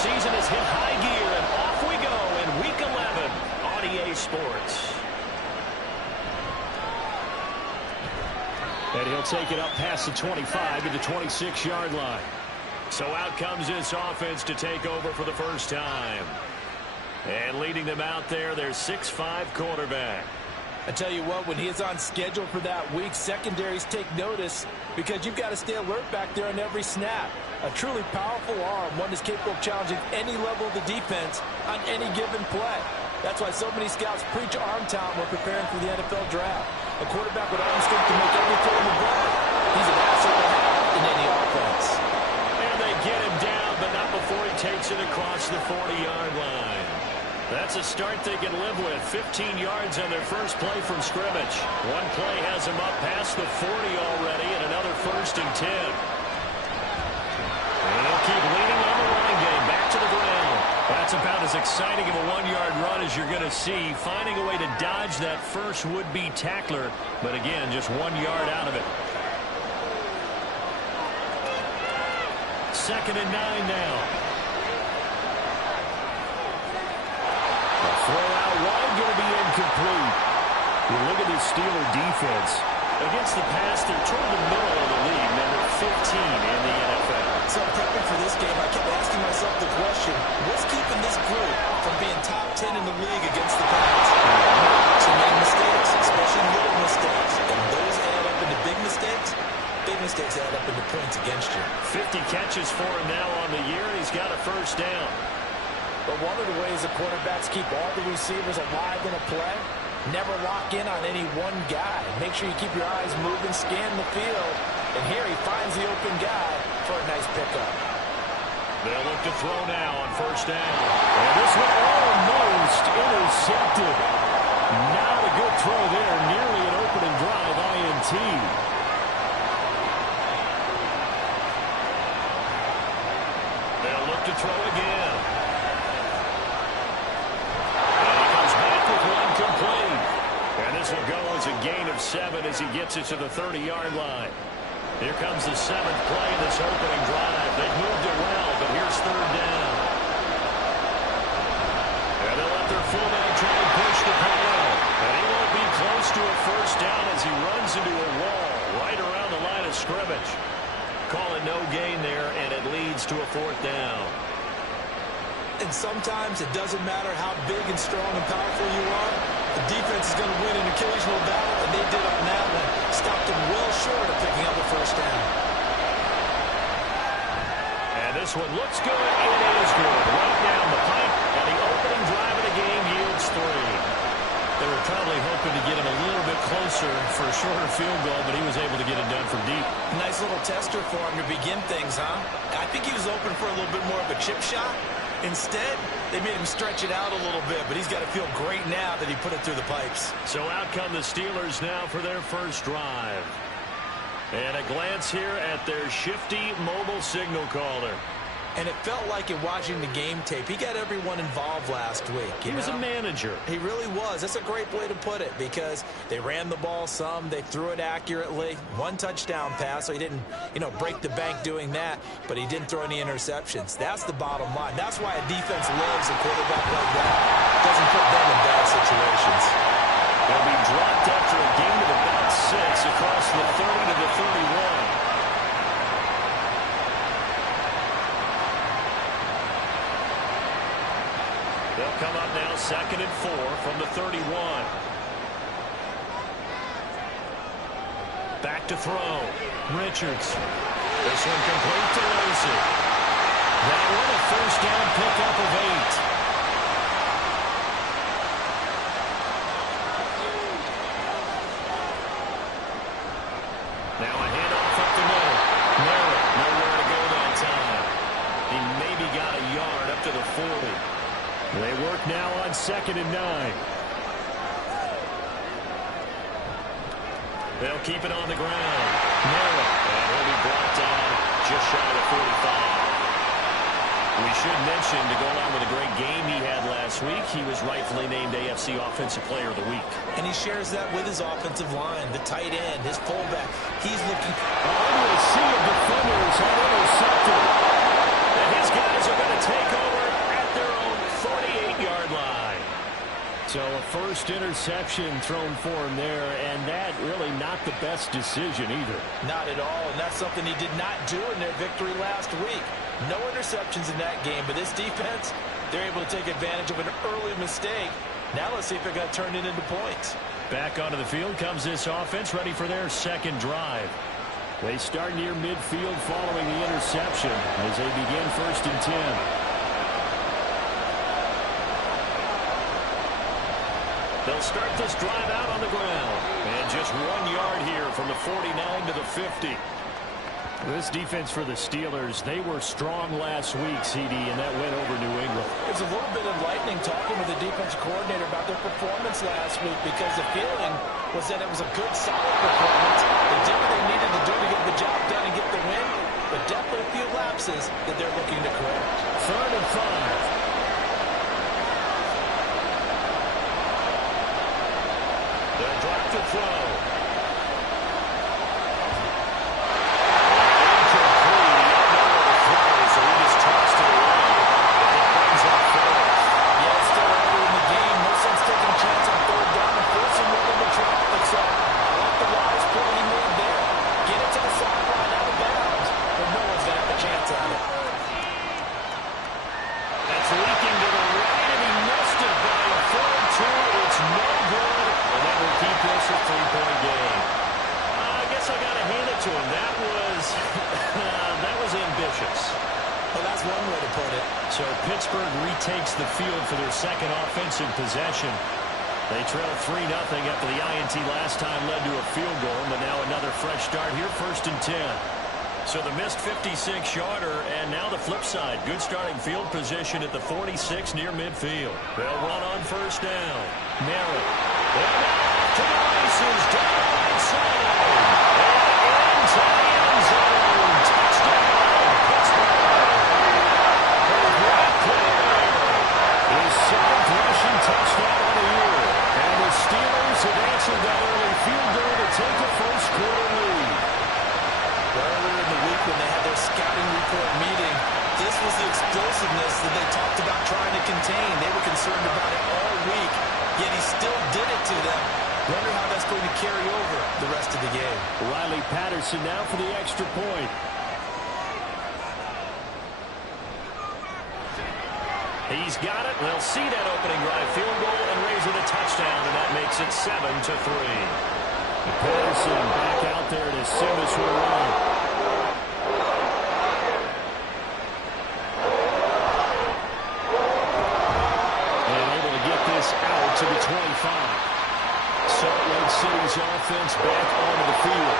season has hit high gear, and off we go in Week 11 on EA Sports. And he'll take it up past the 25 to the 26-yard line. So out comes this offense to take over for the first time. And leading them out there, their 6'5" quarterback. I tell you what, when he is on schedule for that week, secondaries take notice because you've got to stay alert back there on every snap. A truly powerful arm, one that's capable of challenging any level of the defense on any given play. That's why so many scouts preach arm talent when preparing for the NFL draft. A quarterback with arm strength to make every throw in the ball. He's an asset to have in any offense. And they get him down, but not before he takes it across the 40-yard line. That's a start they can live with. 15 yards on their first play from scrimmage. One play has them up past the 40 already, and another 1st and 10. And they'll keep leaning on the run game back to the ground. That's about as exciting of a 1-yard run as you're going to see. Finding a way to dodge that first would-be tackler, but again, just 1 yard out of it. 2nd and 9 now. Throw out wide, going to be incomplete. You look at this Steeler defense. Against the pass, they're toward the middle of the league, number 15 in the NFL. So prepping for this game, I kept asking myself the question, what's keeping this group from being top 10 in the league against the pass? Too many mistakes, especially little mistakes. And those add up into big mistakes. Big mistakes add up into points against you. 50 catches for him now on the year, and he's got a first down. But one of the ways the quarterbacks keep all the receivers alive in a play, never lock in on any one guy. Make sure you keep your eyes moving, scan the field. And here he finds the open guy for a nice pickup. They'll look to throw now on first down. And this one almost intercepted. Not a good throw there. Nearly an opening drive INT. They'll look to throw again. And this will go as a gain of 7 as he gets it to the 30-yard line. Here comes the 7th play of this opening drive. They've moved it well, but here's 3rd down. And they'll let their fullback try and push the pile. And he won't be close to a first down as he runs into a wall right around the line of scrimmage. Calling no gain there, and it leads to a 4th down. And sometimes it doesn't matter how big and strong and powerful you are. The defense is going to win an occasional battle, and they did on that one. Stopped them well short of picking up a first down. And this one looks good. It is good. Right down the pipe, and the opening drive of the game yields 3. They were probably hoping to get him a little bit closer for a shorter field goal, but he was able to get it done from deep. Nice little tester for him to begin things, huh? I think he was open for a little bit more of a chip shot. Instead, they made him stretch it out a little bit, but he's got to feel great now that he put it through the pipes. So out come the Steelers now for their first drive. And a glance here at their shifty mobile signal caller. And it felt like in watching the game tape, he got everyone involved last week. He was a manager. He really was. That's a great way to put it because they ran the ball some. They threw it accurately. 1 touchdown pass, so he didn't, break the bank doing that, but he didn't throw any interceptions. That's the bottom line. That's why a defense loves a quarterback like that. Doesn't put them in bad situations. They'll be dropped after a gain of about 6 across the 30 to the 31. They'll come up now 2nd and 4 from the 31. Back to throw. Richards. This one complete to Lacy. That one a first down pickup of 8. Now a handoff up the middle. Merritt, nowhere to go that time. He maybe got a yard up to the 40. They work now on 2nd and 9. They'll keep it on the ground. Merritt, and he'll be brought down just shy of 45. We should mention, to go along with a great game he had last week, he was rightfully named AFC Offensive Player of the Week. And he shares that with his offensive line, the tight end, his fullback. He's looking... Only a sea of defenders have intercepted. And his guys are going to take over interception thrown for him there, and that really not the best decision either. Not at all, and that's something he did not do in their victory last week. No interceptions in that game, but this defense, they're able to take advantage of an early mistake. Now let's see if they're going to turn it into points. Back onto the field comes this offense, ready for their second drive. They start near midfield following the interception as they begin 1st and 10. They'll start this drive out on the ground. And just 1 yard here from the 49 to the 50. This defense for the Steelers, they were strong last week, CD, and that went over New England. It was a little bit enlightening talking with the defensive coordinator about their performance last week because the feeling was that it was a good, solid performance. They did what they needed to do to get the job done and get the win, but definitely a few lapses that they're looking to correct. 3rd and 5. They'll drop to throw. So Pittsburgh retakes the field for their second offensive possession. They trail 3-0 after the INT last time led to a field goal, but now another fresh start here, 1st and 10. So the missed 56-yarder, and now the flip side. Good starting field position at the 46 near midfield. They'll run on 1st down. Merritt. And off to the races, down the right side. And into the end zone. Touchdown, Pittsburgh. His 7th rushing touchdown of the year. And the Steelers have answered that early field goal to take a first-quarter lead. Earlier in the week when they had their scouting report meeting, this was the explosiveness that they talked about trying to contain. They were concerned about it all week, yet he still did it to them. Wonder how that's going to carry over the rest of the game. Riley Patterson now for the extra point. He's got it. They'll see that opening drive field goal and raise it a touchdown, and that makes it 7-3. Patterson back out there to send us one run. And able to get this out to the 25. Salt Lake City's offense back onto the field.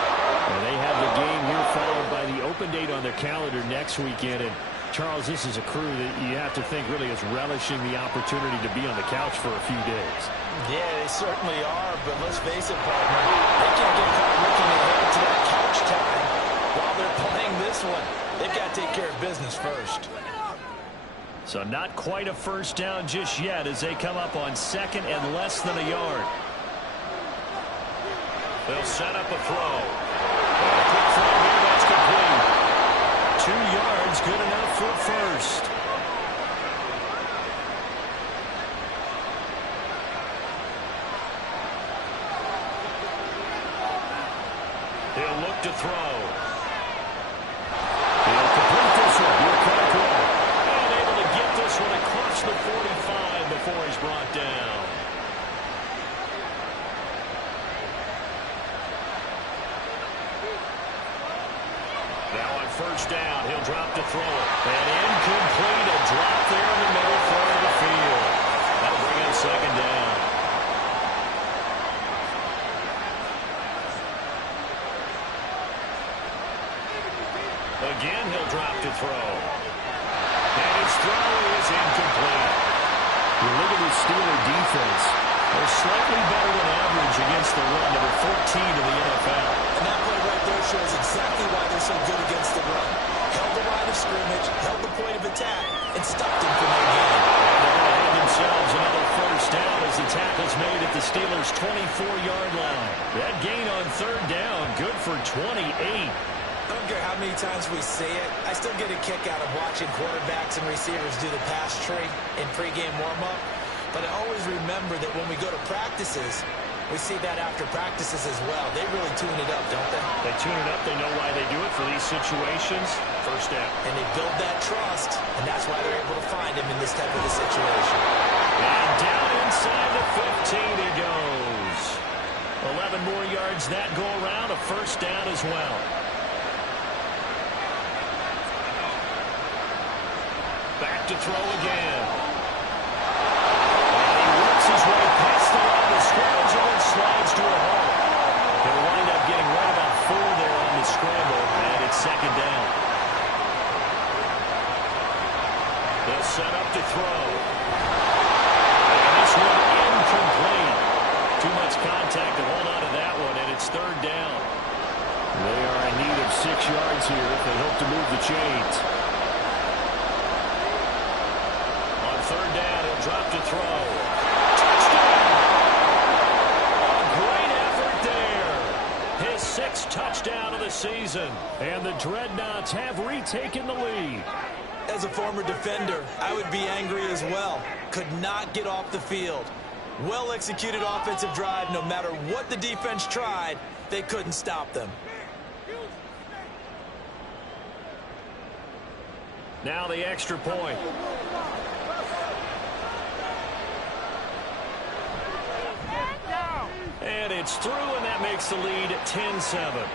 And they have the game here followed by the open date on their calendar next weekend. And Charles, this is a crew that you have to think really is relishing the opportunity to be on the couch for a few days. Yeah, they certainly are, but let's face it, partner, they can't get caught looking ahead to that couch time while they're playing this one. They've got to take care of business first. So not quite a first down just yet as they come up on 2nd and less than a yard. They'll set up a throw. A quick throw here, that's complete. 2 yards, good enough for first. He'll look to throw. He'll complete this one. He'll cut it through. And able to get this one across the 45 before he's brought down. Now on 1st down, he'll drop to throw it. And incomplete, a drop there in the middle part of the field. That'll bring up 2nd down. Again, he'll drop to throw. And his throw is incomplete. You look at the Steeler defense. They're slightly better than average against the run, number 14 in the NFL. And that play right there shows exactly why they're so good against the run. Held the line of scrimmage, held the point of attack, and stopped him from their game. And they're going to hand themselves another first down as the tackle's made at the Steelers' 24-yard line. That gain on 3rd down, good for 28. I don't care how many times we say it, I still get a kick out of watching quarterbacks and receivers do the pass tree in pregame warm-up. But I always remember that when we go to practices, we see that after practices as well. They really tune it up, don't they? They tune it up. They know why they do it for these situations. First down. And they build that trust, and that's why they're able to find him in this type of a situation. And down inside the 15 he goes. 11 more yards that go around. A first down as well. Back to throw again. And he works his way past the line of scrimmage and then slides to a halt. He'll wind up getting right about 4 there on the scramble, and it's second down. They'll set up to throw. And this one incomplete. Too much contact to hold on to that one, and it's third down. They are in need of 6 yards here if they hope to move the chains. On third down, he'll drop to throw. Touchdown! A great effort there. His 6th touchdown of the season. And the Dreadnoughts have retaken the lead. As a former defender, I would be angry as well. Could not get off the field. Well-executed offensive drive. No matter what the defense tried, they couldn't stop them. Now the extra point. And it's through, and that makes the lead 10-7.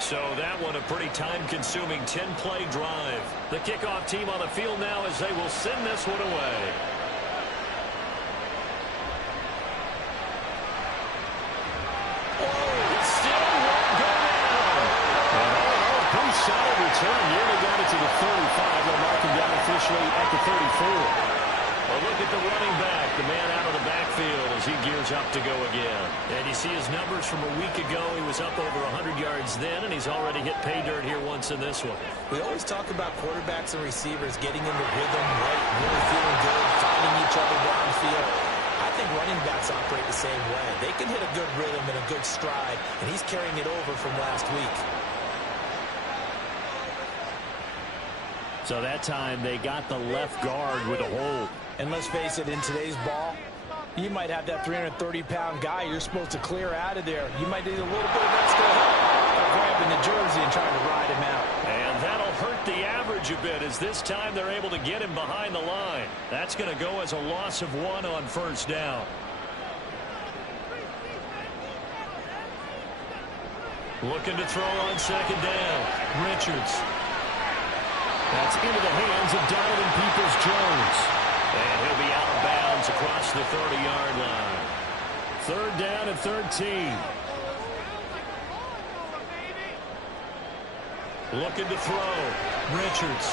So that one a pretty time-consuming 10-play drive. The kickoff team on the field now as they will send this one away. It still won't go down. And pretty solid return. Nearly got it to the 35. They'll mark him down officially at the 34. Well, look at the running back, the man out of the backfield as he gears up to go again. And you see his numbers from a week ago. He was up over 100 yards then, and he's already hit pay dirt here once in this one. We always talk about quarterbacks and receivers getting in the rhythm, right, really feeling good, finding each other downfield. I think running backs operate the same way. They can hit a good rhythm and a good stride, and he's carrying it over from last week. So that time they got the left guard with a hold. And let's face it, in today's ball, you might have that 330-pound guy you're supposed to clear out of there. You might need a little bit of extra help by grabbing the jersey and trying to ride him out. And that'll hurt the average a bit as this time they're able to get him behind the line. That's going to go as a loss of 1 on first down. Looking to throw on second down. Richards. That's into the hands of Donovan Peoples-Jones. And he'll be out of bounds across the 30-yard line. Third down and 13. Looking to throw. Richards.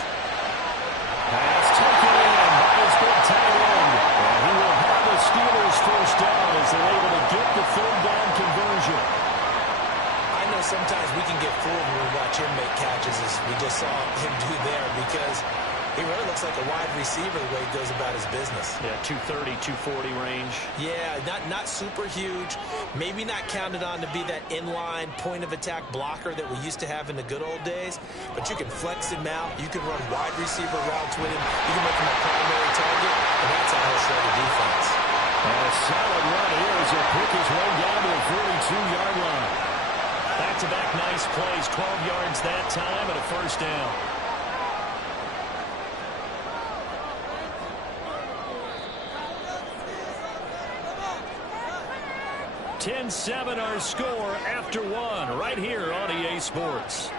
Pass taken in by his big tight end. And he will have the Steelers first down as they're able to get the third down conversion. I know sometimes we can get fooled when we watch him make catches, as we just saw him do there, because he really looks like a wide receiver the way he goes about his business. Yeah, 230, 240 range. Yeah, not super huge. Maybe not counted on to be that inline point-of-attack blocker that we used to have in the good old days. But you can flex him out. You can run wide receiver routes with him. You can make him a primary target, and that's how he'll show the defense. And a solid run here as he'll pick his way down to the 42-yard line. Back-to-back nice plays, 12 yards that time, and a first down. 10-7 our score after 1 right here on EA Sports.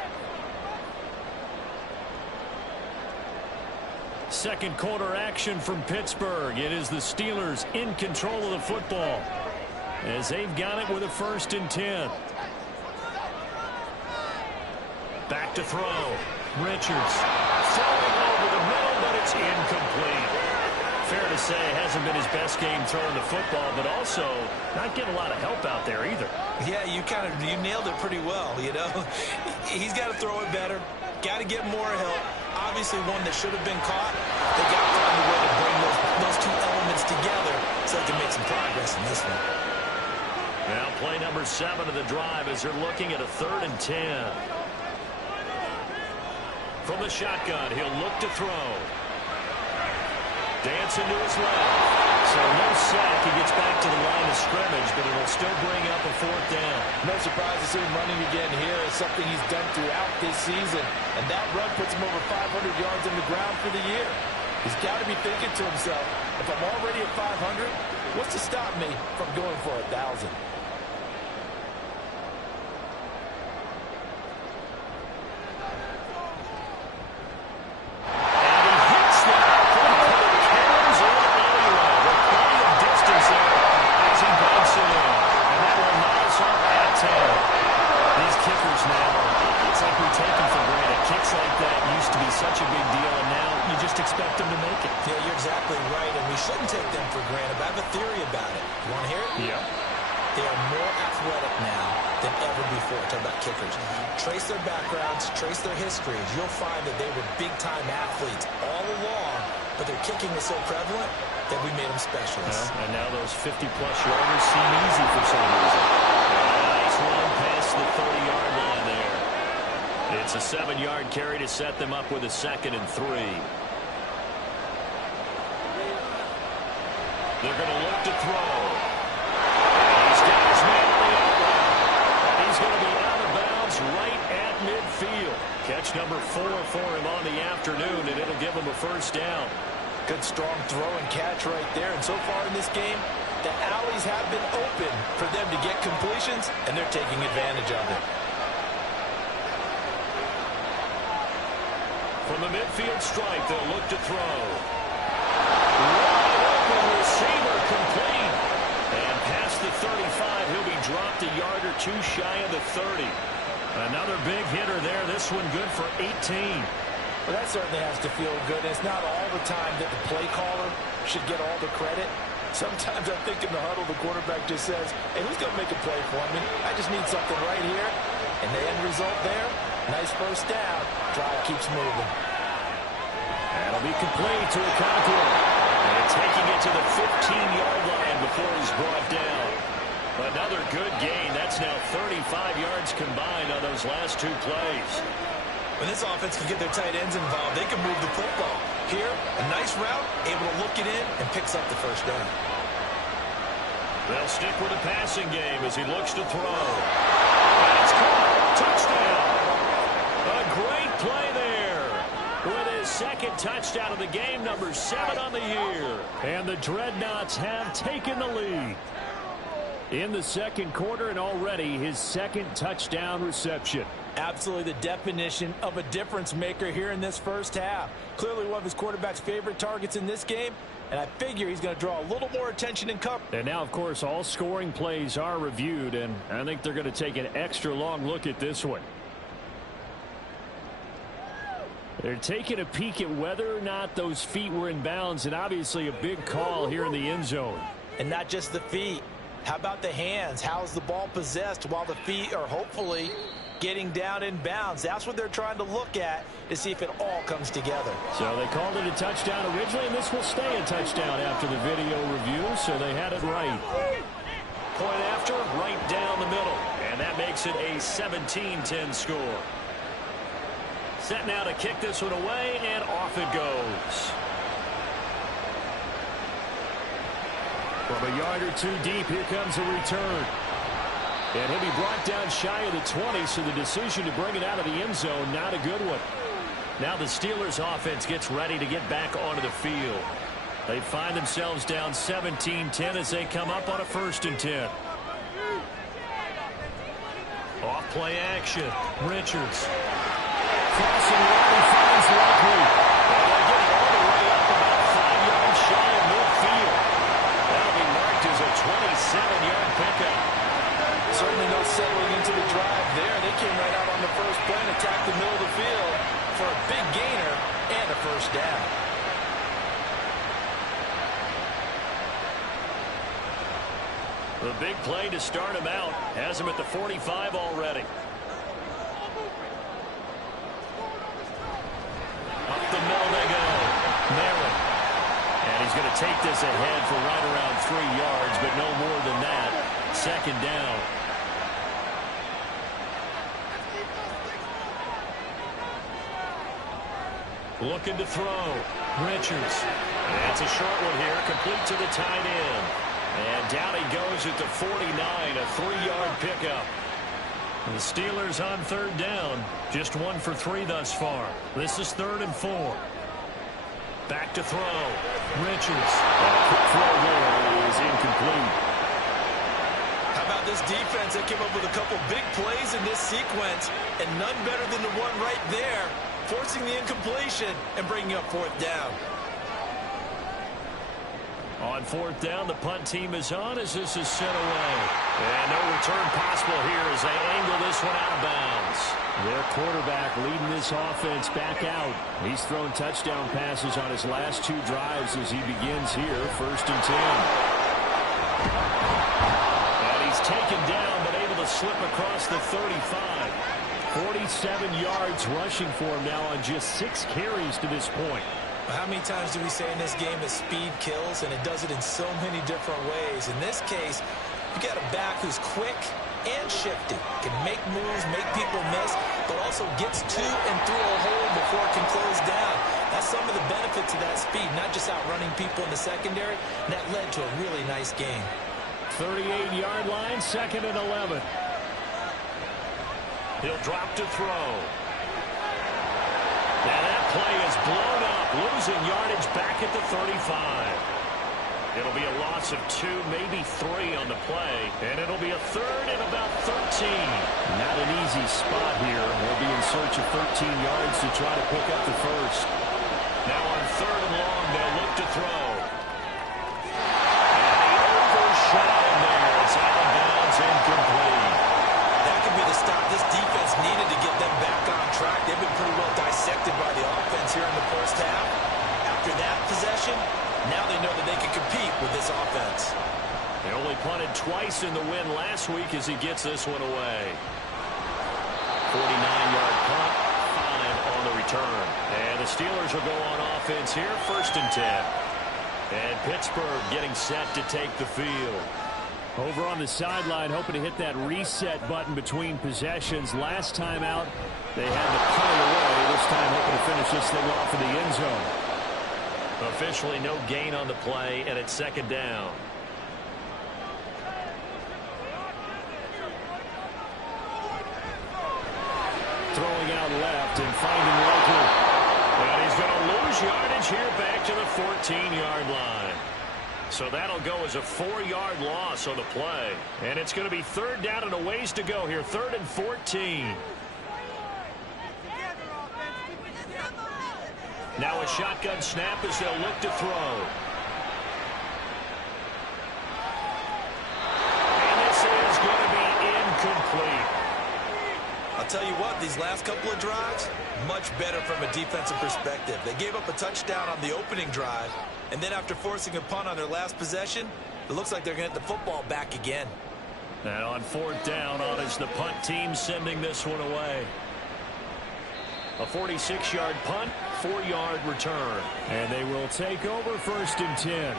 Second quarter action from Pittsburgh. It is the Steelers in control of the football as they've got it with a 1st and 10. Back to throw. Richards throwing over the middle, but it's incomplete. Fair to say, hasn't been his best game throwing the football, but also not getting a lot of help out there either. Yeah, you nailed it pretty well, you know. He's got to throw it better. Got to get more help. Obviously one that should have been caught. They got to find a way to bring those two elements together so they can make some progress in this one. Now play number 7 of the drive as they're looking at a 3rd and 10. From the shotgun, he'll look to throw. Dancing to his left. So no sack. He gets back to the line of scrimmage, but it'll still bring up a 4th down. No surprise to see him running again here. It's something he's done throughout this season. And that run puts him over 500 yards on the ground for the year. He's got to be thinking to himself, if I'm already at 500, what's to stop me from going for 1,000? Such a big deal, and now you just expect them to make it. Yeah, you're exactly right, and we shouldn't take them for granted, but I have a theory about it. You want to hear it? Yeah. They are more athletic now than ever before. Talk about kickers. Trace their backgrounds, trace their histories. You'll find that they were big-time athletes all along, but their kicking was so prevalent that we made them specialists. And now those 50-plus yarders seem easy for some reason. Nice run past the 30-yard line there. It's a 7-yard carry to set them up with a 2nd and 3. They're going to look to throw. He's got his man on the outright. He's going to be out of bounds right at midfield. Catch number 4 for him on the afternoon, and it'll give him a 1st down. Good strong throw and catch right there. And so far in this game, the alleys have been open for them to get completions, and they're taking advantage of it. From the midfield stripe, they'll look to throw. Wide open receiver complete. And past the 35, he'll be dropped a yard or 2 shy of the 30. Another big hitter there. This one good for 18. Well, that certainly has to feel good. It's not all the time that the play caller should get all the credit. Sometimes I think in the huddle, the quarterback just says, hey, who's going to make a play for me? I just need something right here. And the end result there, nice 1st down. Drive keeps moving. That'll be complete to Okonkwo. And taking it to the 15-yard line before he's brought down. Another good gain. That's now 35 yards combined on those last 2 plays. When this offense can get their tight ends involved, they can move the football. Here, a nice route, able to look it in, and picks up the 1st down. They'll stick with the passing game as he looks to throw. That's caught. Touchdown. A great play there. With his 2nd touchdown of the game, number 7 on the year. And the Dreadnoughts have taken the lead in the 2nd quarter, and already his 2nd touchdown reception. Absolutely the definition of a difference maker here in this 1st half. Clearly one of his quarterback's favorite targets in this game, and I figure he's going to draw a little more attention in coverage. And now, of course, all scoring plays are reviewed, and I think they're going to take an extra long look at this one. They're taking a peek at whether or not those feet were in bounds, and obviously a big call here in the end zone. And not just the feet. How about the hands? How is the ball possessed while the feet are hopefully getting down in bounds? That's what they're trying to look at to see if it all comes together. So they called it a touchdown originally, and this will stay a touchdown after the video review, so they had it right. Point after, right down the middle, and that makes it a 17-10 score. Set now to kick this one away, and off it goes. From a yard or 2 deep, here comes a return. And he'll be brought down shy of the 20, so the decision to bring it out of the end zone, not a good one. Now the Steelers offense gets ready to get back onto the field. They find themselves down 17-10 as they come up on a 1st and 10. Off play action. Richards. Crossing right, he finds Likely. They'll get it all the way up about 5 yards shy of midfield. That'll be marked as a 27-yard pickup. Certainly no settling into the drive there. They came right out on the 1st play and attacked the middle of the field for a big gainer and a 1st down. The big play to start him out has him at the 45 already. Up the middle they go. Merritt. And he's going to take this ahead for right around 3 yards, but no more than that. 2nd down. Looking to throw. Richards. That's a short one here. Complete to the tight end. And down he goes at the 49. A 3-yard pickup. The Steelers on third down. Just 1 for 3 thus far. This is 3rd and 4. Back to throw. Richards. A quick throw there is incomplete. How about this defense? They came up with a couple big plays in this sequence, and none better than the one right there, forcing the incompletion and bringing up 4th down. On 4th down, the punt team is on as this is sent away. And no return possible here as they angle this one out of bounds. Their quarterback leading this offense back out. He's thrown touchdown passes on his last 2 drives as he begins here, 1st and 10. And he's taken down but able to slip across the 35. 47 yards rushing for him now on just 6 carries to this point. How many times do we say in this game that speed kills, and it does it in so many different ways? In this case, you got a back who's quick and shifty, can make moves, make people miss, but also gets to and through a hole before it can close down. That's some of the benefits of that speed, not just outrunning people in the secondary, and that led to a really nice game. 38-yard line, 2nd and 11. He'll drop to throw. And that play is blown up, losing yardage back at the 35. It'll be a loss of 2, maybe 3 on the play, and it'll be a 3rd and about 13. Not an easy spot here. They'll be in search of 13 yards to try to pick up the first. Now on 3rd and long, they'll look to throw. And he overshot him there. It's out of bounds, incomplete. That could be the stop this defense needed to get them back on track. They've been pretty well dissected by the offense here in the first half. After that possession, now they know that they can compete with this offense. They only punted twice in the win last week as he gets this one away. 49-yard punt, 5 on the return. And the Steelers will go on offense here, 1st and 10. And Pittsburgh getting set to take the field. Over on the sideline, hoping to hit that reset button between possessions. Last time out, they had to punt it away. This time, hoping to finish this thing off in the end zone. Officially no gain on the play, and it's 2nd down. Throwing out left and finding Likely. And he's going to lose yardage here back to the 14-yard line. So that'll go as a 4-yard loss on the play. And it's going to be 3rd down and a ways to go here. 3rd and 14. Now a shotgun snap as they'll look to throw. And this is going to be incomplete. I'll tell you what, these last couple of drives, much better from a defensive perspective. They gave up a touchdown on the opening drive, and then after forcing a punt on their last possession, it looks like they're going to get the football back again. And on 4th down, on is the punt team sending this one away. A 46-yard punt, 4-yard return. And they will take over 1st and 10.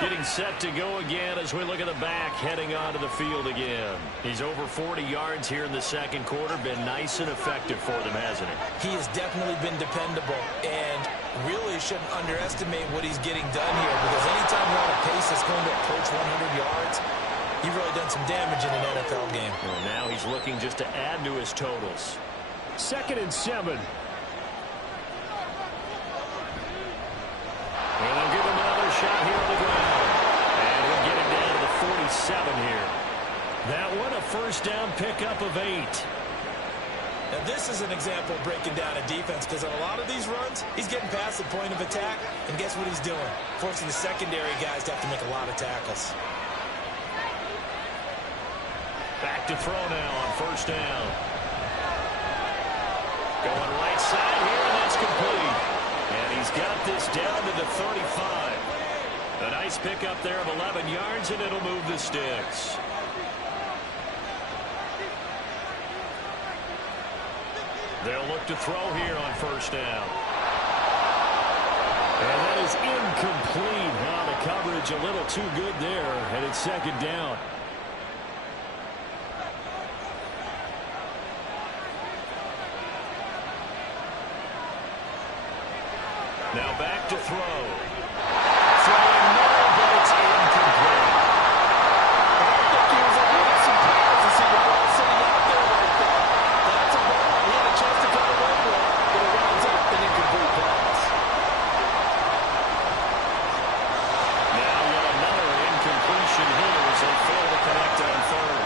Getting set to go again as we look at the back, heading onto the field again. He's over 40 yards here in the 2nd quarter. Been nice and effective for them, hasn't he? He has definitely been dependable, and really shouldn't underestimate what he's getting done here, because anytime you're on a pace that's going to approach 100 yards, you've really done some damage in an NFL game. Well, now he's looking just to add to his totals. 2nd and 7. And they'll give him another shot here on the ground. And we'll get him down to the 47 here. That one, a 1st down pickup of 8. Now this is an example of breaking down a defense, because on a lot of these runs, he's getting past the point of attack, and guess what he's doing? Forcing the secondary guys to have to make a lot of tackles. Back to throw now on 1st down. Going right side here, and that's complete. And he's got this down to the 35. A nice pickup there of 11 yards, and it'll move the sticks. They'll look to throw here on 1st down. And that is incomplete. Wow, the coverage a little too good there, and it's 2nd down. Now back to throw. Throwing no, but it's incomplete. I think he was a little surprised to see the ball sitting out there like that. That's a ball he had a chance to cut away with, but it winds up an incomplete pass. Now yet another incompletion here as they fail to connect on third.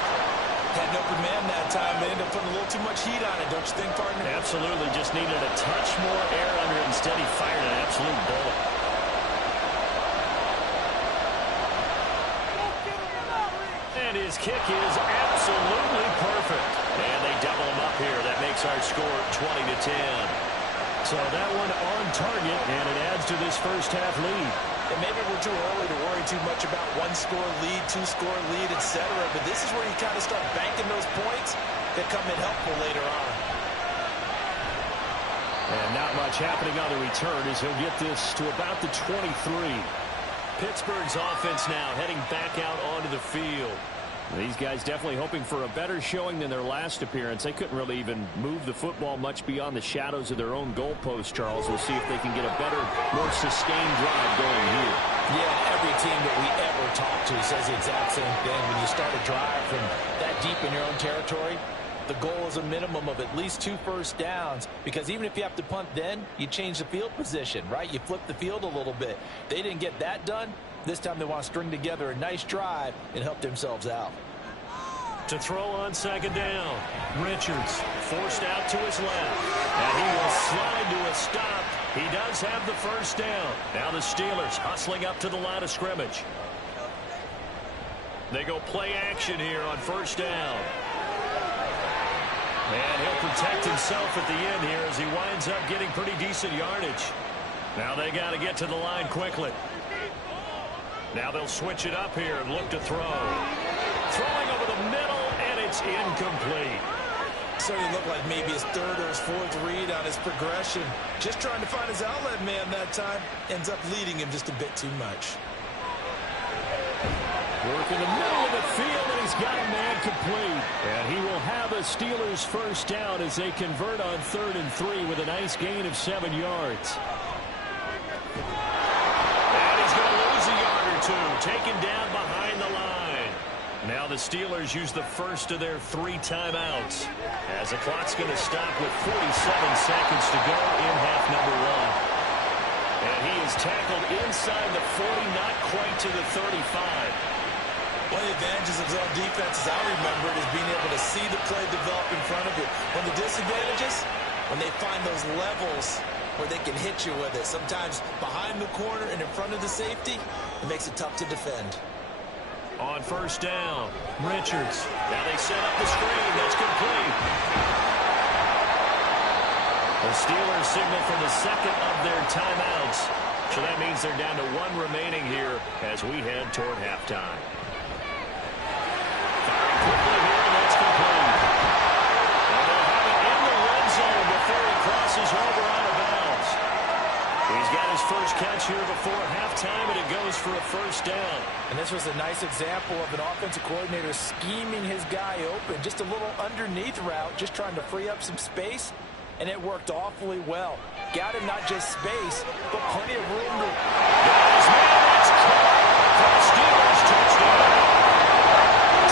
Had an open man that time. They ended up putting a little too much heat on it, don't you think, partner? Absolutely, just needed a touch more air under it. Instead, he fired an absolute bullet. And his kick is absolutely perfect. And they double him up here. That makes our score 20-10. So that one on target, and it adds to this first half lead. And maybe we're too early to worry too much about one-score lead, two-score lead, etc. But this is where you kind of start banking those points that come in helpful later on. And not much happening on the return as he'll get this to about the 23. Pittsburgh's offense now heading back out onto the field. These guys definitely hoping for a better showing than their last appearance. They couldn't really even move the football much beyond the shadows of their own goalpost, Charles. We'll see if they can get a better, more sustained drive going here. Yeah, every team that we ever talk to says the exact same thing. When you start a drive from that deep in your own territory, the goal is a minimum of at least 2 first downs, because even if you have to punt then, you change the field position, right? You flip the field a little bit. They didn't get that done. This time they want to string together a nice drive and help themselves out. To throw on second down, Richards forced out to his left, and he will slide to a stop. He does have the first down. Now the Steelers hustling up to the line of scrimmage. They go play action here on first down. And he'll protect himself at the end here as he winds up getting pretty decent yardage. Now they got to get to the line quickly. Now they'll switch it up here and look to throw. Throwing over the middle, and it's incomplete. Certainly looked like maybe his third or his fourth read on his progression. Just trying to find his outlet man that time. Ends up leading him just a bit too much. Work in the middle of the field, and he's got a man complete. And he will have a Steelers first down as they convert on 3rd and 3 with a nice gain of 7 yards. And he's going to lose a yard or two, taken down behind the line. Now the Steelers use the first of their 3 timeouts as the clock's going to stop with 47 seconds to go in half number 1. And he is tackled inside the 40, not quite to the 35. One of the advantages of zone defense, as I remember it, is being able to see the play develop in front of you. One of the disadvantages, when they find those levels where they can hit you with it. Sometimes behind the corner and in front of the safety, it makes it tough to defend. On first down, Richards. Now they set up the screen. That's complete. The Steelers signal from the second of their timeouts. So that means they're down to 1 remaining here as we head toward halftime. Firing quickly here, and that's complete. And they'll have it in the red zone before he crosses over out of bounds. He's got his first catch here before halftime, and it goes for a first down. And this was a nice example of an offensive coordinator scheming his guy open. Just a little underneath route, just trying to free up some space, and it worked awfully well. Got him not just space, but plenty of room to... Guys, man, that's caught for the Steelers touchdown.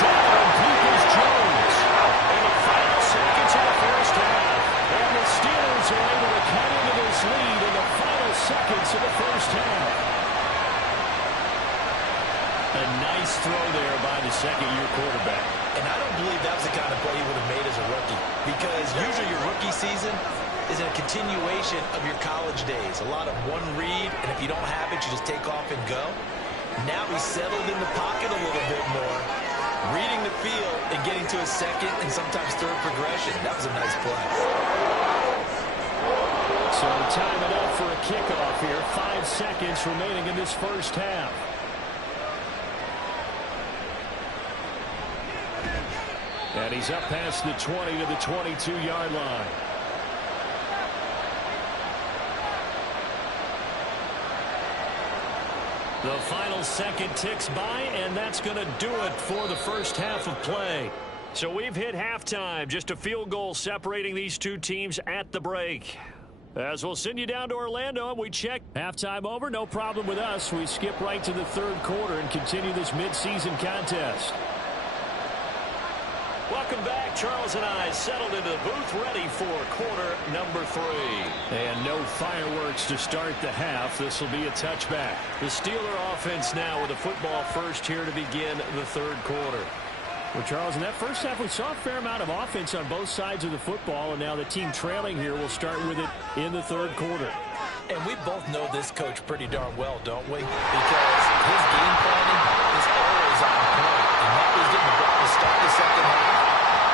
Donovan Peoples-Jones in the final seconds of the first half. And the Steelers are able to cut into this lead in the final seconds of the first half. A nice throw there by the second-year quarterback. And I don't believe that was the kind of play he would have made as a rookie, because usually your rookie season is a continuation of your college days. A lot of one read, and if you don't have it, you just take off and go. Now he's settled in the pocket a little bit more, reading the field and getting to his second and sometimes third progression. That was a nice play. So time it up for a kickoff here. 5 seconds remaining in this first half. And he's up past the 20 to the 22-yard line. The final second ticks by, and that's going to do it for the first half of play. So we've hit halftime. Just a field goal separating these two teams at the break. As we'll send you down to Orlando and we check halftime over. No problem with us. We skip right to the third quarter and continue this midseason contest. Welcome back. Charles and I settled into the booth ready for quarter number 3. And no fireworks to start the half. This will be a touchback. The Steeler offense now with a football first here to begin the third quarter. Well, Charles, in that first half, we saw a fair amount of offense on both sides of the football, and now the team trailing here will start with it in the third quarter. And we both know this coach pretty darn well, don't we? Because his game planning is always on point. And that was getting the ball to start the second half.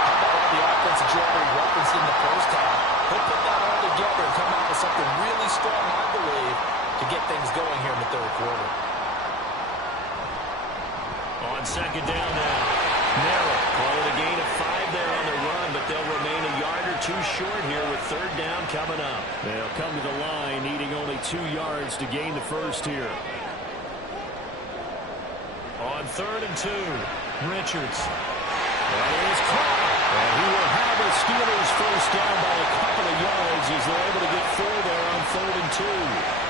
How about all the offense that you already referenced in the first half? He'll put that all together and come out with something really strong, I believe, to get things going here in the third quarter. On second down now. Merrill call it a gain of 5 there on the run, but they'll remain a yard or 2 short here with third down coming up. They'll come to the line needing only 2 yards to gain the first here. On third and 2, Richards. That is caught. And he will have the Steelers first down by a couple of yards as they're able to get 4 there on third and 2.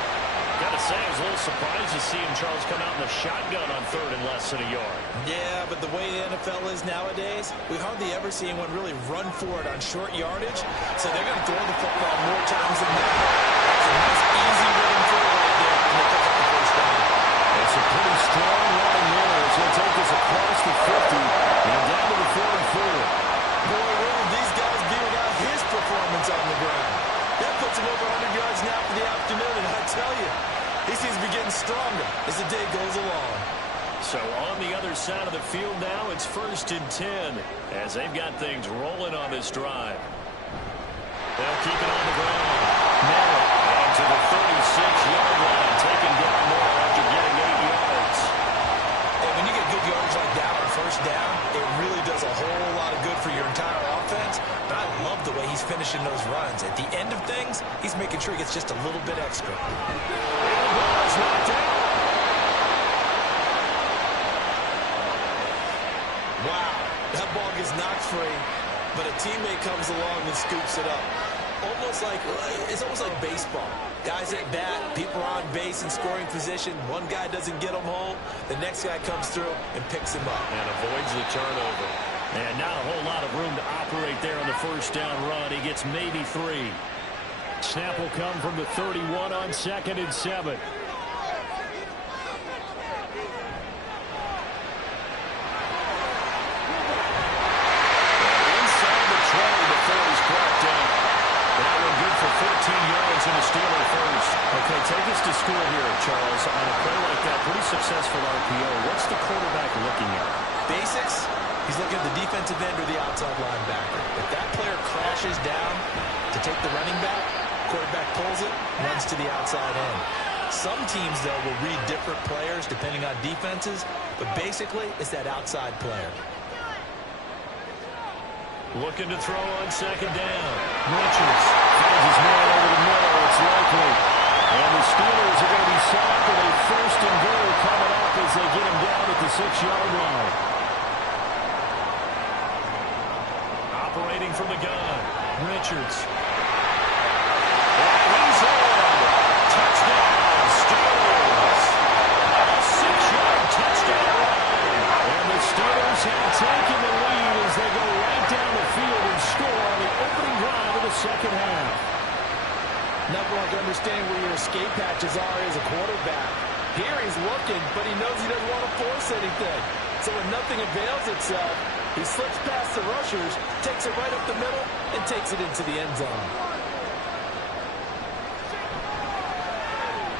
Gotta say, I was a little surprised to see him, Charles, come out in the shotgun on third and less than a yard. Yeah, but the way the NFL is nowadays, we hardly ever see anyone really run for it on short yardage. So they're going to throw the football more times than that. It's a nice, easy rhythm throw right there, and they pick up the first down. It's a pretty strong running there. It's going to take us across the 50 and down to the 44. Boy, where would these guys be without his performance on the ground? That puts him over 100 yards now for the afternoon, and I tell you, he seems to be getting stronger as the day goes along. So on the other side of the field now, it's first and 10 as they've got things rolling on this drive. They'll keep it on the ground. Merrill and to the 36-yard line, taken down there after getting 8 yards. And when you get good yardage like that on first down, it really does a whole lot of good for your entire offense. But I love the way he's finishing those runs. At the end of things, he's making sure he gets just a little bit extra. And the ball is knocked out. Wow, that ball gets knocked free, but a teammate comes along and scoops it up. It's almost like baseball. Guys at bat, people are on base in scoring position. One guy doesn't get him home. The next guy comes through and picks him up. And avoids the turnover. And not a whole lot of room to operate there on the first down run. He gets maybe 3. Snap will come from the 31 on second and 7. And a Steeler first. Okay, take us to school here, Charles. On a play like that, pretty successful RPO. What's the quarterback looking at? Basics. He's looking at the defensive end or the outside linebacker. If that player crashes down to take the running back, quarterback pulls it, runs to the outside end. Some teams, though, will read different players depending on defenses, but basically it's that outside player. Looking to throw on second down. Richards finds his man over the middle. It's likely. And the Steelers are going to be set up with a first and goal coming up as they get him down at the 6-yard line. Operating from the gun. Richards. And he's in. Touchdown, Steelers. A 6-yard touchdown run. And the Steelers have taken the lead as they go right down the field and score on the opening drive of the second half. Nothing like understanding where your escape patches are as a quarterback. Here he's looking, but he knows he doesn't want to force anything. So when nothing avails itself, he slips past the rushers, takes it right up the middle, and takes it into the end zone.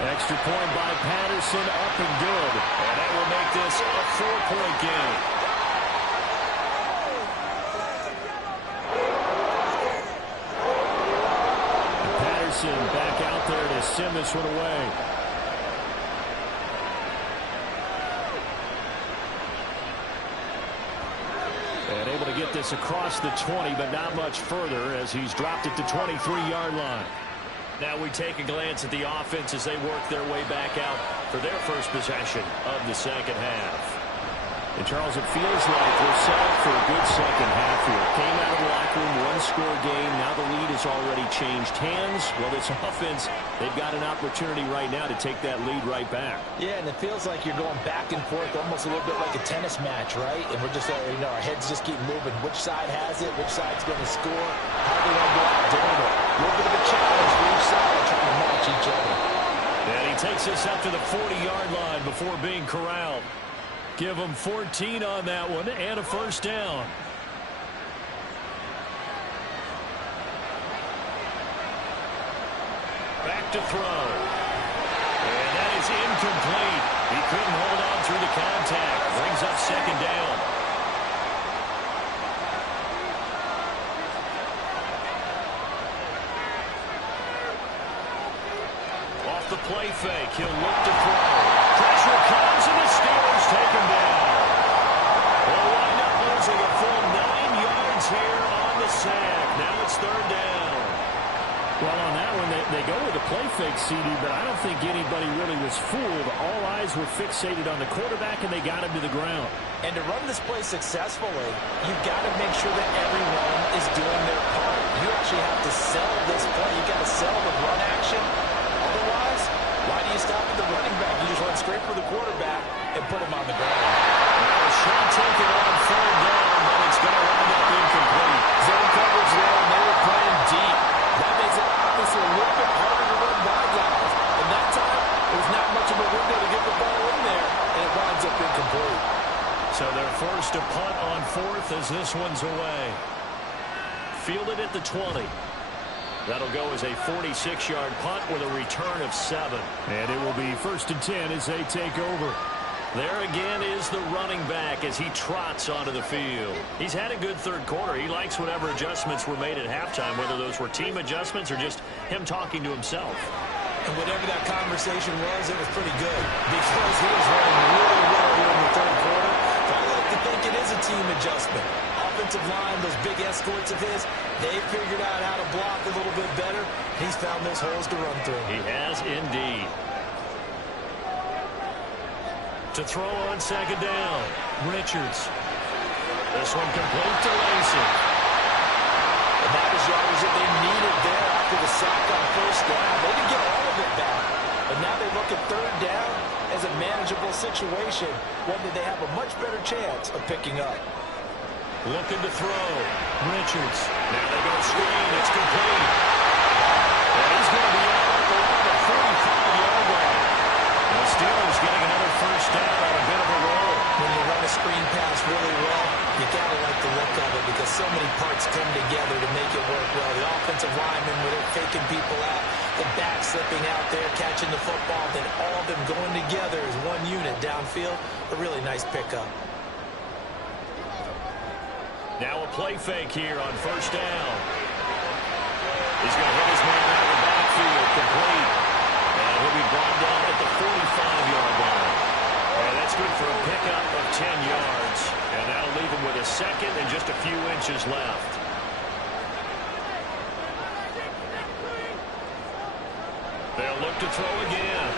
Extra point by Patterson, up and good. And that will make this a 4-point game. Back out there to send this one away. And able to get this across the 20, but not much further as he's dropped it to 23-yard line. Now we take a glance at the offense as they work their way back out for their first possession of the second half. And, Charles, it feels like we're set up for a good second half here. Came out of the locker room, one-score game. Now the lead has already changed hands. Well, this offense, they've got an opportunity right now to take that lead right back. Yeah, and it feels like you're going back and forth almost a little bit like a tennis match, right? And we're just, our heads just keep moving. Which side has it? Which side's going to score? How are they going to go out doing it? A little bit of a challenge for each side trying to match each other. And he takes us up to the 40-yard line before being corralled. Give him 14 on that one and a first down. Back to throw. And that is incomplete. He couldn't hold on through the contact. Brings up second down. Off the play fake. He'll look to throw. Pressure comes and the Steelers take him down. They'll wind up losing a full 9 yards here on the sack. Now it's third down. Well, on that one, they go with a play fake, CD, but I don't think anybody really was fooled. All eyes were fixated on the quarterback, and they got him to the ground. And to run this play successfully, you've got to make sure that everyone is doing their part. You actually have to sell this play. You've got to sell the run action. Otherwise, why do you stop at the running back? You just run straight for the quarterback and put him on the ground. Well, shot taken on third down, but it's going to wind up incomplete. Zone coverage there, and they were playing deep. That makes it obviously a little bit harder to run by guys. And that time, there's not much of a window to get the ball in there, and it winds up incomplete. So they're forced to punt on fourth as this one's away. Fielded at the 20. That'll go as a 46-yard punt with a return of 7. And it will be 1st and 10 as they take over. There again is the running back as he trots onto the field. He's had a good third quarter. He likes whatever adjustments were made at halftime, whether those were team adjustments or just him talking to himself. And whatever that conversation was, it was pretty good because he was running really well here in the third quarter. But I like to think it is a team adjustment. Offensive line, those big escorts of his, they figured out how to block a little bit better. He's found those holes to run through. He has indeed. To throw on second down, Richards. This one complete to Lacy. And that was yardage that they needed there after the sack on first down. They didn't get all of it back. But now they look at third down as a manageable situation, one that they have a much better chance of picking up. Looking to throw. Richards. Now they go screen. It's complete. And he's going to be out at the 45-yard line. The Steelers getting another first down on a bit of a roll. When you run a screen pass really well, you got to like the look of it because so many parts come together to make it work well. The offensive linemen, where they're faking people out, the back slipping out there, catching the football, then all of them going together as one unit downfield. A really nice pickup. Now a play fake here on first down. He's going to hit his man out of the backfield, complete. And he'll be brought down at the 45-yard line. And that's good for a pickup of 10 yards. And that'll leave him with a second and just a few inches left. They'll look to throw again.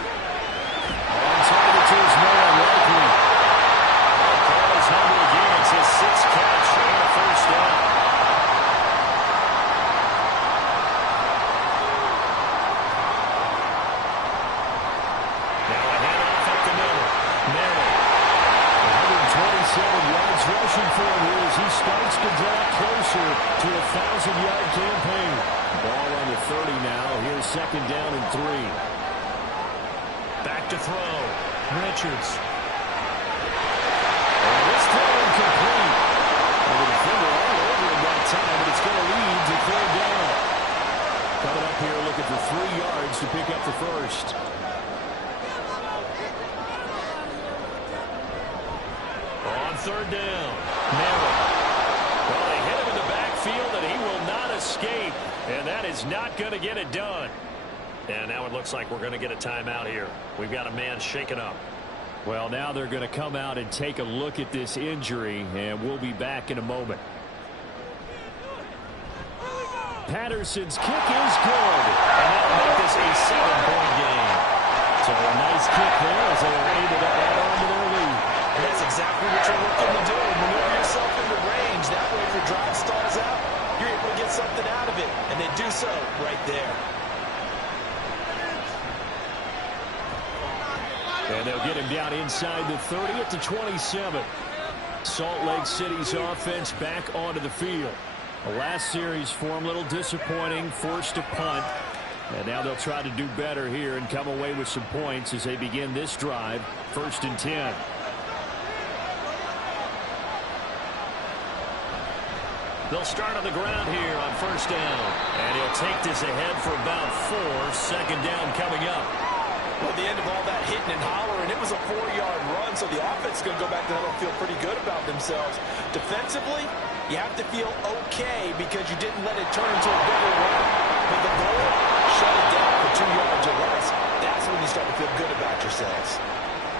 On target to his man, likely. Carl is hungry again. It's his 6th catch and a first down. Now a handoff up the middle. Merrill. 127 yards rushing for him here as he starts to draw closer to a 1,000-yard campaign. Ball on the 30 now. Here's second down and 3. Back to throw. Richards. And this throw incomplete. With a finger all over him that time, but it's going to lead to third down. Coming up here looking for 3 yards to pick up the first. On third down, Merrill. Well, they hit him in the backfield, and he will not escape. And that is not going to get it done. And now it looks like we're going to get a timeout here. We've got a man shaken up. Well, now they're going to come out and take a look at this injury, and we'll be back in a moment. Patterson's kick is good. And that'll make this a 7-point game. So a nice kick there as they are able to add on to their lead. And that's a exactly what you're looking to do. Maneuver yourself into range. That way, if your drive stalls out, you're able to get something out of it. And they do so right there. And they'll get him down inside the 30 at the 27. Salt Lake City's offense back onto the field. The last series for him, a little disappointing, forced to punt. And now they'll try to do better here and come away with some points as they begin this drive, 1st and 10. They'll start on the ground here on 1st down. And he'll take this ahead for about 4. 2nd down coming up. Well, at the end of all that hitting and hollering, it was a 4-yard run, so the offense is going to go back to that and feel pretty good about themselves. Defensively, you have to feel okay because you didn't let it turn into a bigger run. But the goal, shut it down for 2 yards or less. That's when you start to feel good about yourselves.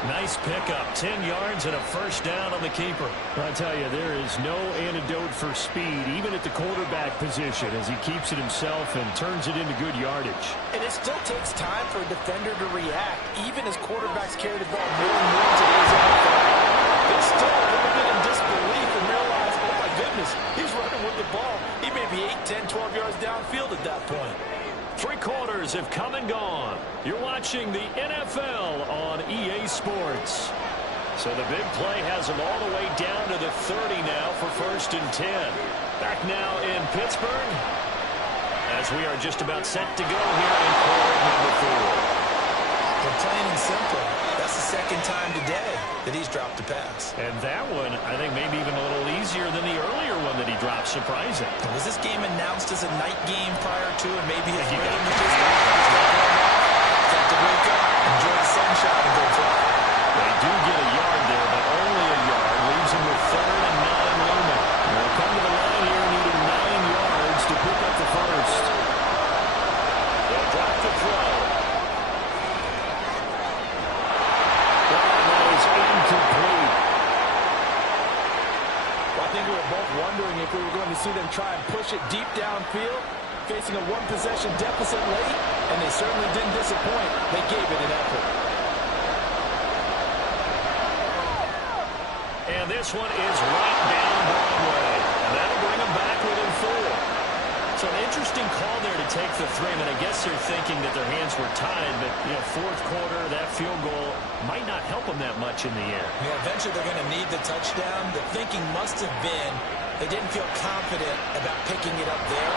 Nice pickup, 10 yards and a 1st down on the keeper. I tell you, there is no antidote for speed, even at the quarterback position, as he keeps it himself and turns it into good yardage. And it still takes time for a defender to react, even as quarterbacks carry the ball more and more in today's NFL. They're still a little bit in disbelief and realize, oh my goodness, he's running with the ball. He may be 8, 10, 12 yards downfield at that point. 3 quarters have come and gone. You're watching the NFL on EA Sports. So the big play has them all the way down to the 30 now for 1st and 10. Back now in Pittsburgh as we are just about set to go here in quarter number 4. They're plain and simple. That's the 2nd time today that he's dropped a pass. And that one, I think, maybe even a little easier than the earlier one that he dropped. Surprising. Was this game announced as a night game prior to, and maybe his You rhythm got was just got to wake up, enjoy the sunshine, and go fly. They do get a yard there, but only a yard. Leaves him with 3rd and 9 looming. They'll come to the line here needing 9 yards to pick up the 1st. They'll drop the throw. That is incomplete. Well, I think we were both wondering if we were going to see them try and push it deep downfield, facing a 1-possession deficit late, and they certainly didn't disappoint. They gave it an effort. And this one is right down Broadway. And that'll bring them back within 4. So an interesting call there to take the 3. And I guess they're thinking that their hands were tied. But, 4th quarter, that field goal might not help them that much in the end. Eventually they're going to need the touchdown. The thinking must have been they didn't feel confident about picking it up there.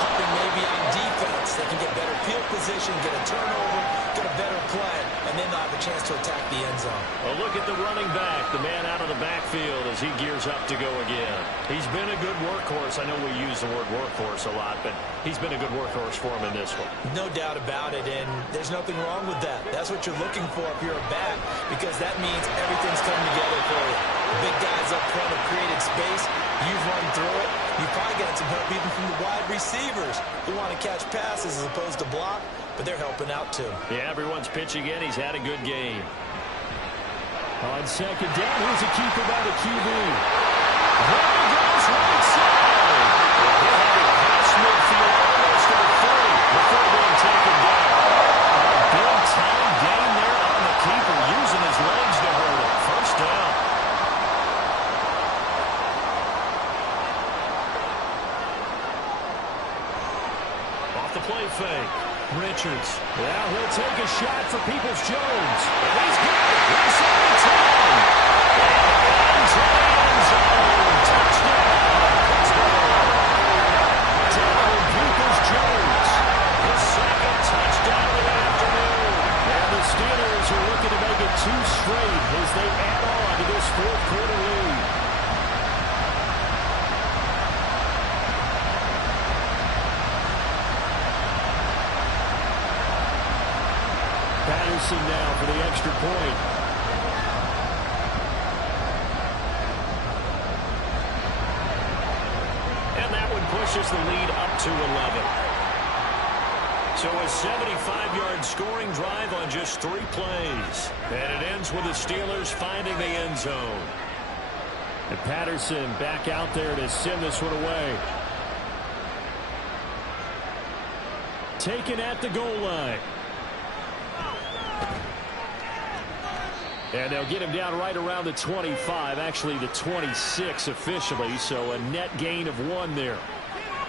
Hoping maybe on defense they can get better field position, get a turnover, get a better play, and then they'll have a chance to attack the end zone. Well, look at the running back, the man out of the backfield as he gears up to go again. He's been a good workhorse. I know we use the word workhorse a lot, but he's been a good workhorse for him in this one. No doubt about it, and there's nothing wrong with that. That's what you're looking for if you're a back, because that means everything's coming together for you. Big guys up front have created space. You've run through it. You've probably got some help even from the wide receivers who want to catch passes as opposed to block, but they're helping out too. Yeah, everyone's pitching in. He's had a good game. On 2nd down, here's a keeper by the QB. There he goes, right side. He'll have it past midfield almost to the 30 before being taken down. A big-time gain there on the keeper, using his legs to hold it. 1st down. Play fake. Richards. Now he'll take a shot for Peoples-Jones. And he's got it. Inside the 10. Into the end zone. Touchdown. Pittsburgh. Peoples-Jones. The 2nd touchdown of the afternoon. And the Steelers are looking to make it 2 straight as they add on to this 4th quarter lead. Patterson now for the extra point. And that one pushes the lead up to 11. So a 75-yard scoring drive on just 3 plays. And it ends with the Steelers finding the end zone. And Patterson back out there to send this one away. Taken at the goal line. And they'll get him down right around the 25, actually the 26 officially, so a net gain of 1 there.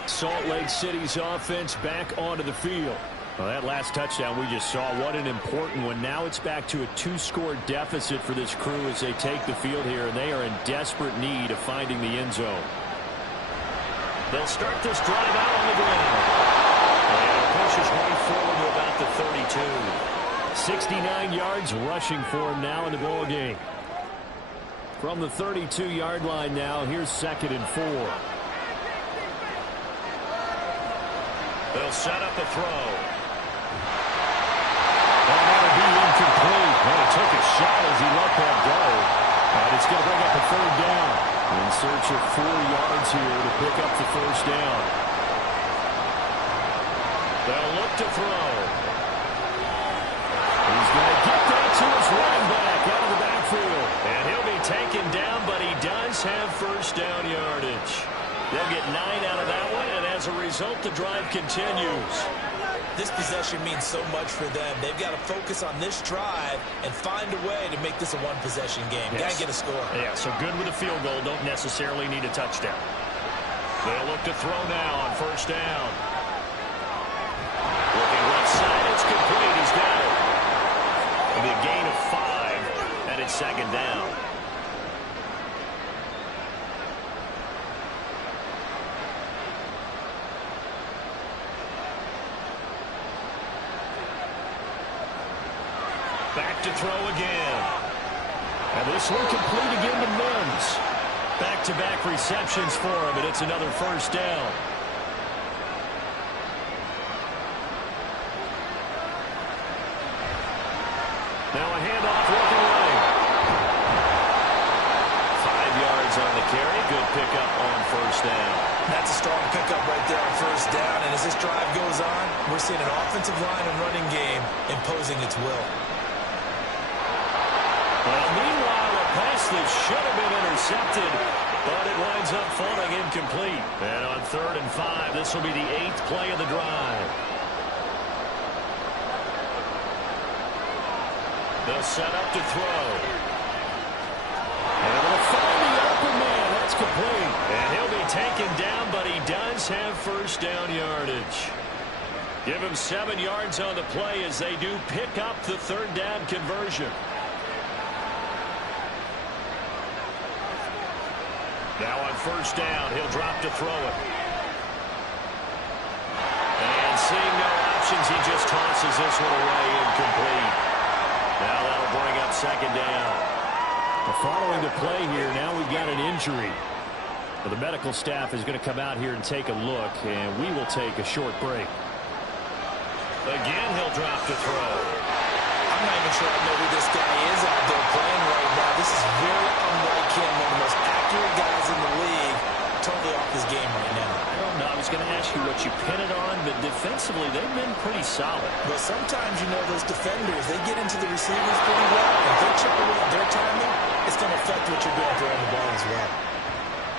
Salt Lake City's offense back onto the field. Well, that last touchdown we just saw, what an important one. Now it's back to a 2-score deficit for this crew as they take the field here, and they are in desperate need of finding the end zone. They'll start this drive out on the ground. And it pushes right forward to about the 32. 69 yards rushing for him now in the ball game. From the 32-yard line now, here's 2nd and 4. They'll set up a throw. And that'll be incomplete. Well, he took a shot as he let that go. And it's going to bring up a 3rd down. In search of 4 yards here to pick up the 1st down. They'll look to throw. He's going to get that to his running back out of the backfield. And he'll be taken down, but he does have 1st down yardage. They'll get 9 out of that one, and as a result, the drive continues. This possession means so much for them. They've got to focus on this drive and find a way to make this a one-possession game. Yes. Got to get a score. Yeah, so good with a field goal. Don't necessarily need a touchdown. They'll look to throw now on 1st down. Looking left side, it's complete. He's got it. It'll be a gain of 5, and it's 2nd down. Back to throw again. And this one complete again to Mims. Back-to-back receptions for him, and it's another 1st down. Now a handoff working right. 5 yards on the carry. Good pickup on 1st down. That's a strong pickup right there on 1st down. And as this drive goes on, we're seeing an offensive line and running game imposing its will. Well, meanwhile, a pass that should have been intercepted, but it winds up falling incomplete. And on 3rd and 5, this will be the 8th play of the drive. They'll set up to throw. And they'll find the open man. That's complete. And he'll be taken down, but he does have 1st down yardage. Give him 7 yards on the play as they do pick up the 3rd down conversion. Now on 1st down, he'll drop to throw it. And seeing no options, he just tosses this one away, incomplete. Now that'll bring up 2nd down. Following the play here, now we've got an injury. Well, the medical staff is going to come out here and take a look, and we will take a short break. Again, he'll drop to throw. I'm not even sure I know who this guy is out there playing right now. This is very unlike him, one of the most accurate guys in the league. Totally off his game right now. I don't know. I was going to ask you what you pin it on, but defensively, they've been pretty solid. But sometimes, you know, those defenders, they get into the receivers pretty well. If they chip away at their timing, it's going to affect what you're doing throwing the ball as well.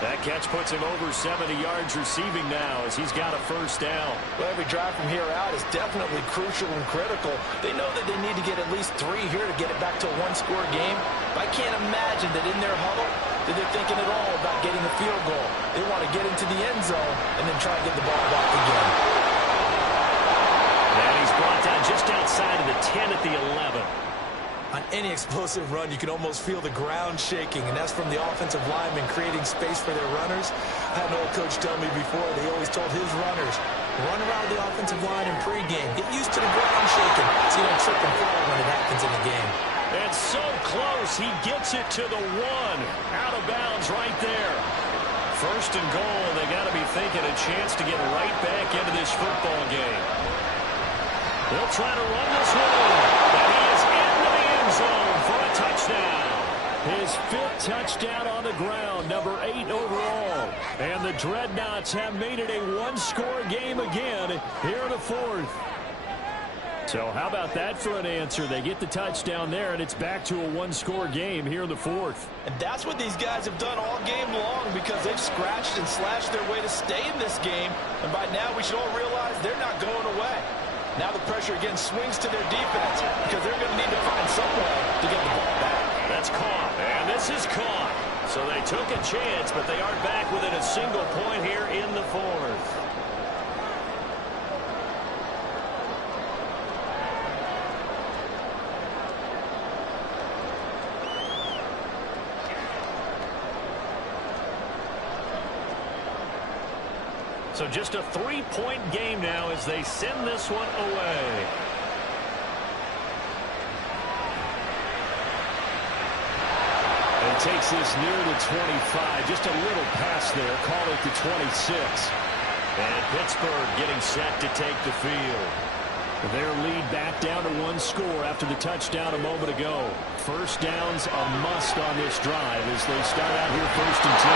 That catch puts him over 70 yards receiving now as he's got a 1st down. Well, every drive from here out is definitely crucial and critical. They know that they need to get at least 3 here to get it back to a 1-score game. But I can't imagine that in their huddle that they're thinking at all about getting a field goal. They want to get into the end zone and then try to get the ball back again. And he's brought down just outside of the 10 at the 11. On any explosive run, you can almost feel the ground shaking, and that's from the offensive linemen creating space for their runners. I had an old coach tell me before, they always told his runners, run around the offensive line in pregame. Get used to the ground shaking so you don't trip and fall when it happens in the game. And so close, he gets it to the 1. Out of bounds right there. 1st and goal, and they got to be thinking a chance to get right back into this football game. They'll try to run this one, and he is into the end zone for a touchdown. His 5th touchdown on the ground, number 8 overall. And the Dreadnoughts have made it a 1-score game again here in the 4th. So how about that for an answer? They get the touchdown there, and it's back to a 1-score game here in the 4th. And that's what these guys have done all game long because they've scratched and slashed their way to stay in this game. And by now, we should all realize they're not going away. Now the pressure again swings to their defense because they're going to need to find some way to get the ball back. That's caught, and this is caught. So they took a chance, but they are back within a single point here in the fourth. So just a 3-point game now as they send this one away. And takes this near the 25. Just a little pass there. Call it the 26. And Pittsburgh getting set to take the field. Their lead back down to one score after the touchdown a moment ago. First down's a must on this drive as they start out here 1st and 10.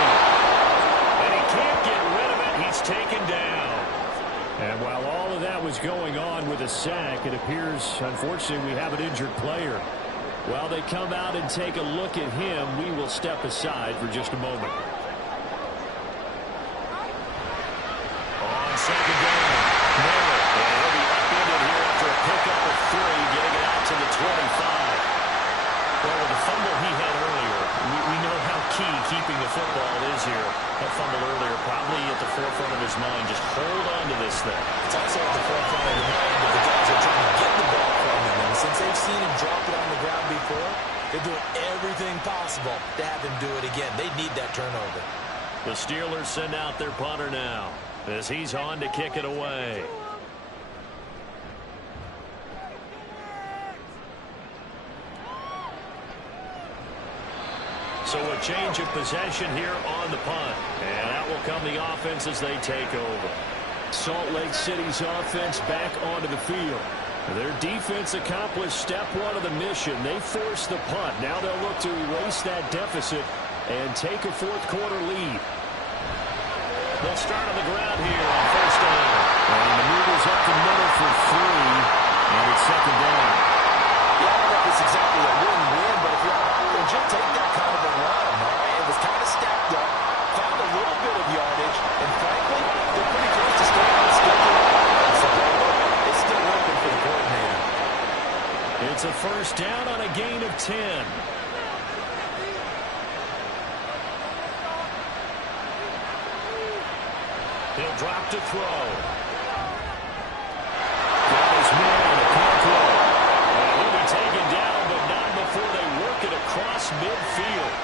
And he can't get rid of it. He's taken down. And while all of that was going on with a sack, it appears, unfortunately, we have an injured player. While they come out and take a look at him, we will step aside for just a moment. On second down, Miller. And he'll be upended here after a pickup of 3, getting it out to the 25. Well, with the fumble he had earlier, we know how key keeping the football is here. That fumble earlier probably at the forefront of his mind. Just hold on to this thing. It's also at the forefront of the mind of the guys who are trying to get the ball from him. And since they've seen him drop it on the ground before, they're doing everything possible to have him do it again. They need that turnover. The Steelers send out their punter now as he's on to kick it away. So a change of possession here on the punt. And that will come the offense as they take over. Salt Lake City's offense back onto the field. Their defense accomplished step 1 of the mission. They forced the punt. Now they'll look to erase that deficit and take a fourth-quarter lead. They'll start on the ground here on first down. And the move is up the middle for 3. And it's second down. Yeah, I don't know if it's exactly a win-win, but if you're offense, you'll take that kind of a run, all right? It was kind of stacked up, found a little bit of yardage, and frankly, they're pretty close to staying on schedule. So it's still working for the coordinator. It's a first down on a gain of 10. He'll drop to throw. Got his man, Conklin. He'll be taken down, but not before they work it across midfield.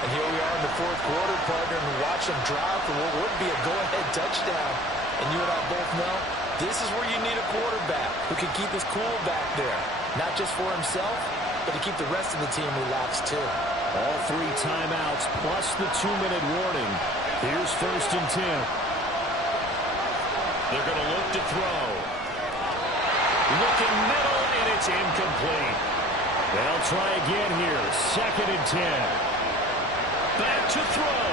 And here we are in the fourth quarter, partner, and watch them drive for what would be a go-ahead touchdown. And you and I both know this is where you need a quarterback who can keep his cool back there. Not just for himself, but to keep the rest of the team relaxed too. All 3 timeouts plus the 2-minute warning. Here's first and 10. They're going to look to throw. Looking middle, and it's incomplete. They'll try again here. Second and 10. Back to throw.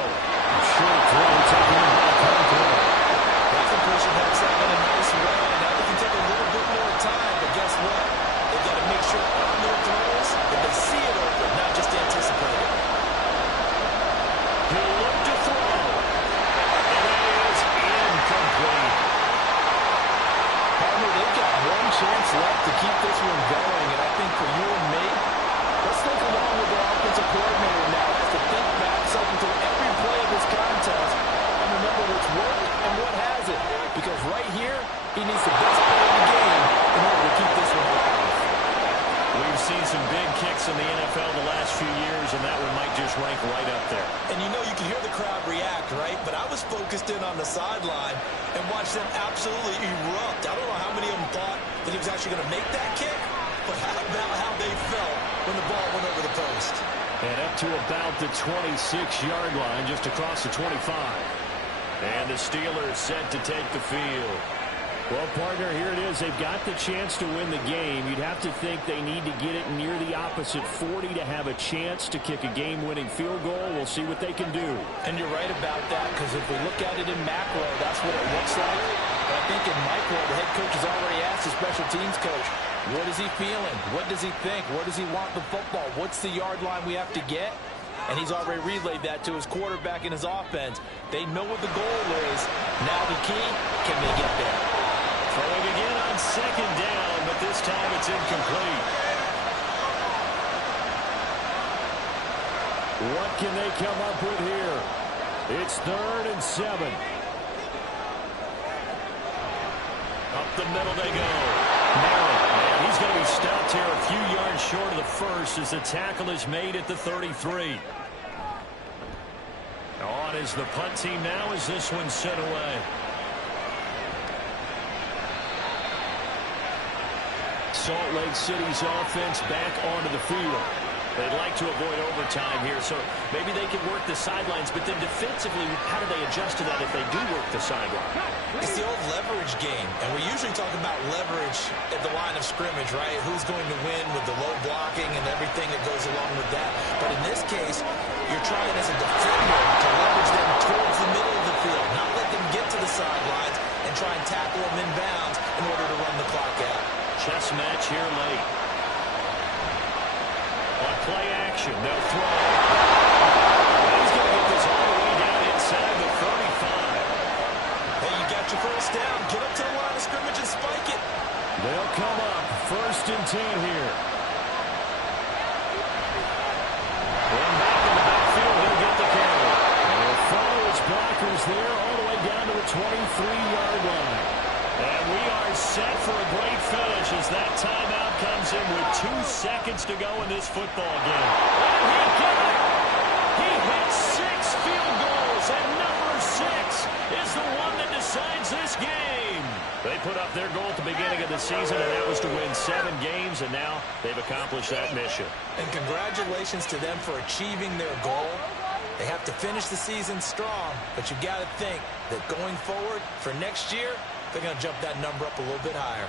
Short throw taken by Conklin. They can push it back in a nice way. Now they can take a little bit more time, but guess what? They've got to make sure on their throws that they see it open, not just anticipate it. He'll look to throw. And it is incomplete. Partner, they've got one chance left to keep this one going, and I think for you and me, let's think along with the offensive coordinator now as to think back something through every play of this contest and remember what's worked and what hasn't. Because right here, he needs the best play of the game in order to keep this one alive. We've seen some big kicks in the NFL the last few years, and that one might just rank right up there. And you know you can hear the crowd react, right? But I was focused in on the sideline and watched them absolutely erupt. I don't know how many of them thought that he was actually going to make that kick, but how about how they felt when the ball went over the post. And up to about the 26-yard line, just across the 25. And the Steelers set to take the field. Well, partner, here it is. They've got the chance to win the game. You'd have to think they need to get it near the opposite 40 to have a chance to kick a game-winning field goal. We'll see what they can do. And you're right about that, because if we look at it in macro, that's what it looks like. But I think in micro, the head coach has already asked the special teams coach, what is he feeling? What does he think? Where does he want the football? What's the yard line we have to get? And he's already relayed that to his quarterback and his offense. They know what the goal is. Now the key, can they get there? Throwing again on second down, but this time it's incomplete. What can they come up with here? It's 3rd and 7. Up the middle they go. And he's going to be stopped here a few yards short of the first as the tackle is made at the 33. On is the punt team now as this one's sent away. Salt Lake City's offense back onto the field. They'd like to avoid overtime here, so maybe they can work the sidelines, but then defensively, how do they adjust to that if they do work the sideline? It's the old leverage game, and we usually talk about leverage at the line of scrimmage, right? Who's going to win with the low blocking and everything that goes along with that. But in this case, you're trying as a defender to leverage them towards the middle of the field, not let them get to the sidelines and try and tackle them in bounds in order to run the clock out. Chess match here late. On play action, they'll throw. He's going to get this all the way down inside the 35. Hey, you got your first down. Get up to the line of scrimmage and spike it. They'll come up 1st and 10 here. One back in the backfield, he'll get the carry. And he'll follow his blockers there all the way down to the 23-yard line. And we are set for a great finish as that timeout comes in with 2 seconds to go in this football game. And he got it! He hit 6 field goals, and number 6 is the one that decides this game. They put up their goal at the beginning of the season, and that was to win 7 games, and now they've accomplished that mission. And congratulations to them for achieving their goal. They have to finish the season strong, but you've got to think that going forward for next year, they're going to jump that number up a little bit higher.